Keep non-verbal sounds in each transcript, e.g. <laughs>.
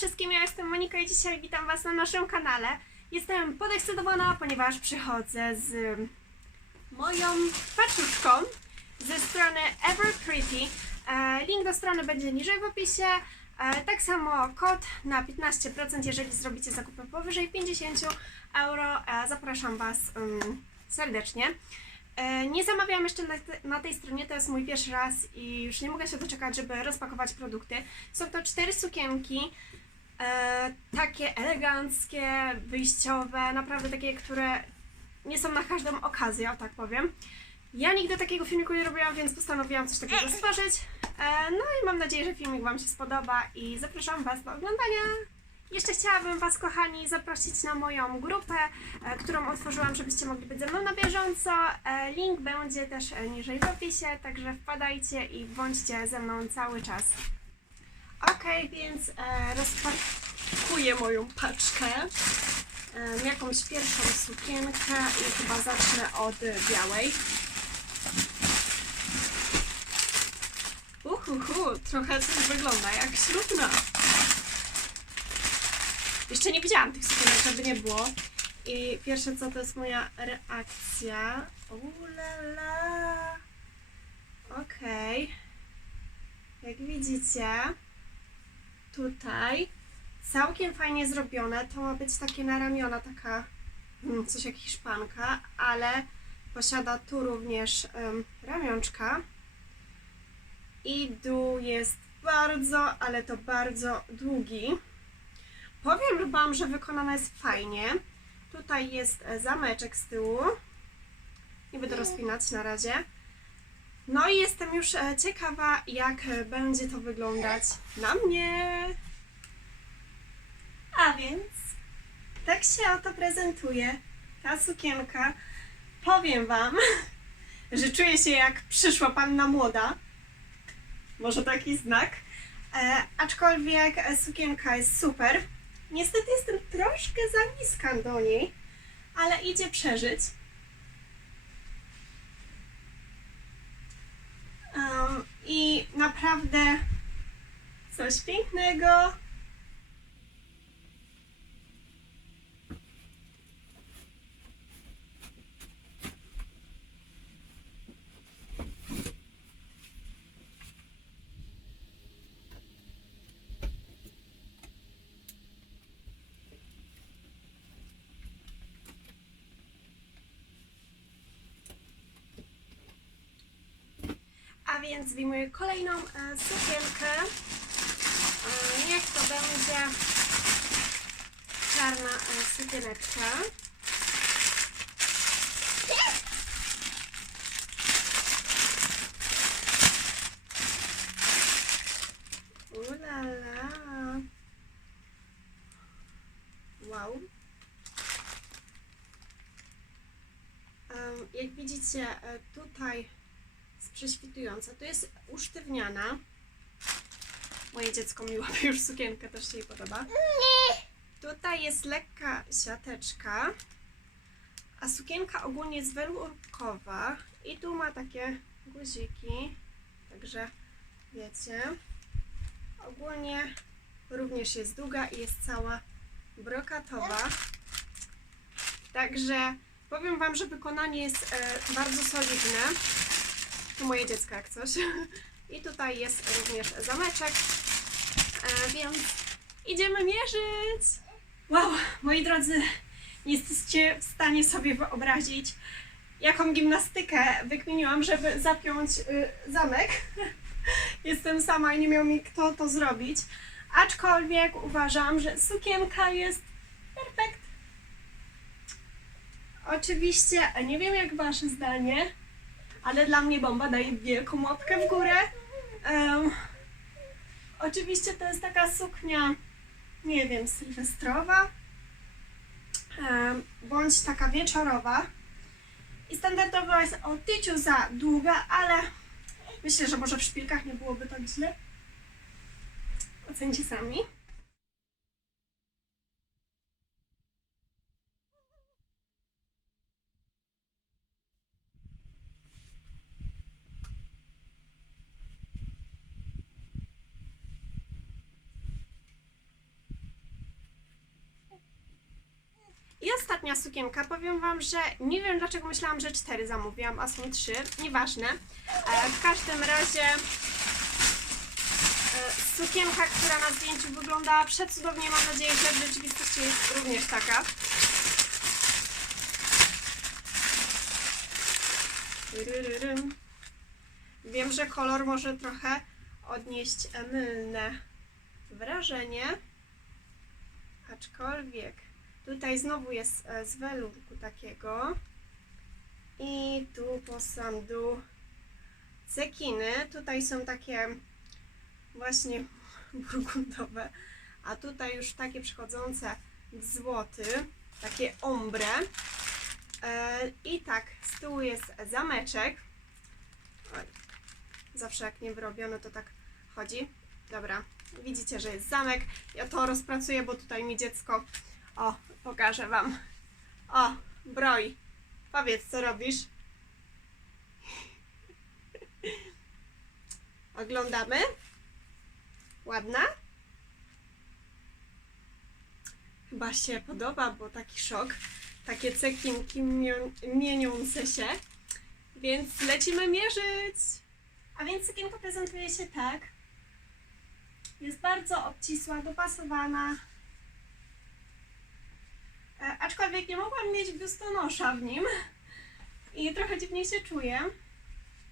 wszystkim, ja jestem Monika i dzisiaj witam Was na naszym kanale. Jestem podekscytowana, ponieważ przychodzę z moją paczuszką ze strony Ever Pretty. E, Link do strony będzie niżej w opisie. E, Tak samo kod na 15%, jeżeli zrobicie zakupy powyżej 50 euro. E, Zapraszam Was serdecznie. Nie zamawiałam jeszcze na tej stronie, to jest mój pierwszy raz i już nie mogę się doczekać, żeby rozpakować produkty. Są to cztery sukienki, e, takie eleganckie, wyjściowe, naprawdę takie, które nie są na każdą okazję, o tak powiem. Ja nigdy takiego filmiku nie robiłam, więc postanowiłam coś takiego stworzyć. E, no i mam nadzieję, że filmik Wam się spodoba i zapraszam Was do oglądania. Jeszcze chciałabym Was, kochani, zaprosić na moją grupę, e, którą otworzyłam, żebyście mogli być ze mną na bieżąco. E, Link będzie też e, niżej w opisie, także wpadajcie i bądźcie ze mną cały czas. Okej, więc e, rozpakuję moją paczkę. E, jakąś pierwszą sukienkę i chyba zacznę od białej. Uhuhu, trochę coś wygląda jak ślubna. Jeszcze nie widziałam tych sukienek, żeby nie było. I pierwsze co to jest moja reakcja. Ulala. Okej. Jak widzicie, tutaj całkiem fajnie zrobione. To ma być takie na ramiona, taka mm, coś jak hiszpanka, ale posiada tu również em, ramionczka. I dół jest bardzo, ale to bardzo długi. Powiem Wam, że wykonana jest fajnie. Tutaj jest e, zameczek z tyłu. Nie będę rozpinać na razie. No i jestem już e, ciekawa, jak e, będzie to wyglądać na mnie. A więc tak się oto prezentuje ta sukienka. Powiem Wam, <laughs> że czuję się jak przyszła panna młoda. Może taki znak. E, aczkolwiek e, sukienka jest super. Niestety jestem troszkę za niska do niej, ale idzie przeżyć. Um, I naprawdę coś pięknego. Więc wyjmuję kolejną e, sukienkę. E, niech to będzie czarna e, sukieneczka. Ulala. Wow. Jak widzicie, tutaj prześwitująca. To jest usztywniana. Moje dziecko mi już sukienkę, też się jej podoba. Tutaj jest lekka siateczka, a sukienka ogólnie jest welurkowa i tu ma takie guziki, także wiecie. Ogólnie również jest długa i jest cała brokatowa. Także powiem Wam, że wykonanie jest e, bardzo solidne. To moje dziecko jak coś. I tutaj jest również zameczek. E, więc idziemy mierzyć. Wow, moi drodzy, nie jesteście w stanie sobie wyobrazić, jaką gimnastykę wykminiłam, żeby zapiąć y, zamek. <laughs> Jestem sama i nie miał mi kto to zrobić. Aczkolwiek uważam, że sukienka jest perfekt. Oczywiście, nie wiem jak wasze zdanie, ale dla mnie bomba daje wielką łapkę w górę. Em, oczywiście to jest taka suknia, nie wiem, sylwestrowa, em, bądź taka wieczorowa. I standardowo jest o tyciu za długa, ale myślę, że może w szpilkach nie byłoby tak źle. Ocencie sami. I ostatnia sukienka, powiem Wam, że nie wiem dlaczego myślałam, że cztery zamówiłam, a są trzy, nieważne. E, w każdym razie e, sukienka, która na zdjęciu wygląda przecudownie, mam nadzieję, że w rzeczywistości jest również taka. Wiem, że kolor może trochę odnieść mylne wrażenie, aczkolwiek tutaj znowu jest e, z welurku takiego i tu po sam dół cekiny. Tutaj są takie właśnie <laughs> burgundowe, a tutaj już takie przechodzące w złoty, takie ombre. E, I tak, z tyłu jest zameczek. Zawsze jak nie wyrobiono, to tak chodzi. Dobra, widzicie, że jest zamek. Ja to rozpracuję, bo tutaj mi dziecko. O, pokażę Wam. O, broj. Powiedz, co robisz. Oglądamy. Ładna? Chyba się podoba, bo taki szok. Takie cekinki mieniące się. Więc lecimy mierzyć. A więc sukienka prezentuje się tak. Jest bardzo obcisła, dopasowana. E, aczkolwiek nie mogłam mieć biustonosza w nim. I trochę dziwnie się czuję.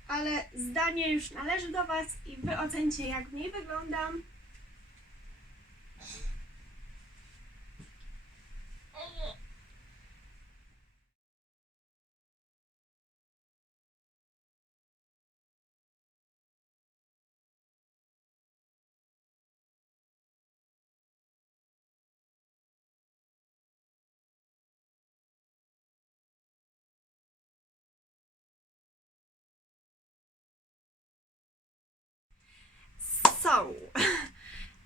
Ale zdanie już należy do Was i Wy ocencie, jak w niej wyglądam. <laughs>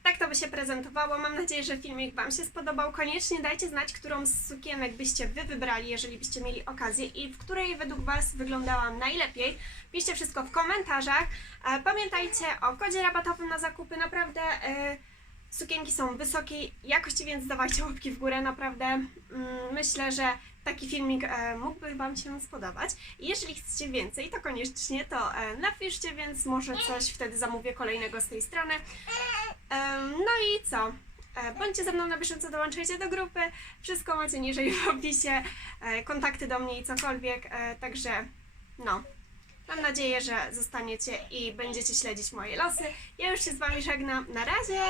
Tak to by się prezentowało. Mam nadzieję, że filmik Wam się spodobał. Koniecznie dajcie znać, którą z sukienek byście Wy wybrali, jeżeli byście mieli okazję i w której według Was wyglądałam najlepiej. Piszcie wszystko w komentarzach. E, Pamiętajcie o kodzie rabatowym na zakupy. Naprawdę e, sukienki są wysokiej jakości, więc dawajcie łapki w górę. Naprawdę mm, myślę, że taki filmik e, mógłby Wam się spodobać. I jeżeli chcecie więcej, to koniecznie to e, napiszcie, więc może coś wtedy zamówię kolejnego z tej strony. Em, no i co? E, Bądźcie ze mną na bieżąco, dołączajcie do grupy. Wszystko macie niżej w opisie, e, kontakty do mnie i cokolwiek. e, Także no, mam nadzieję, że zostaniecie i będziecie śledzić moje losy. Ja już się z Wami żegnam. Na razie!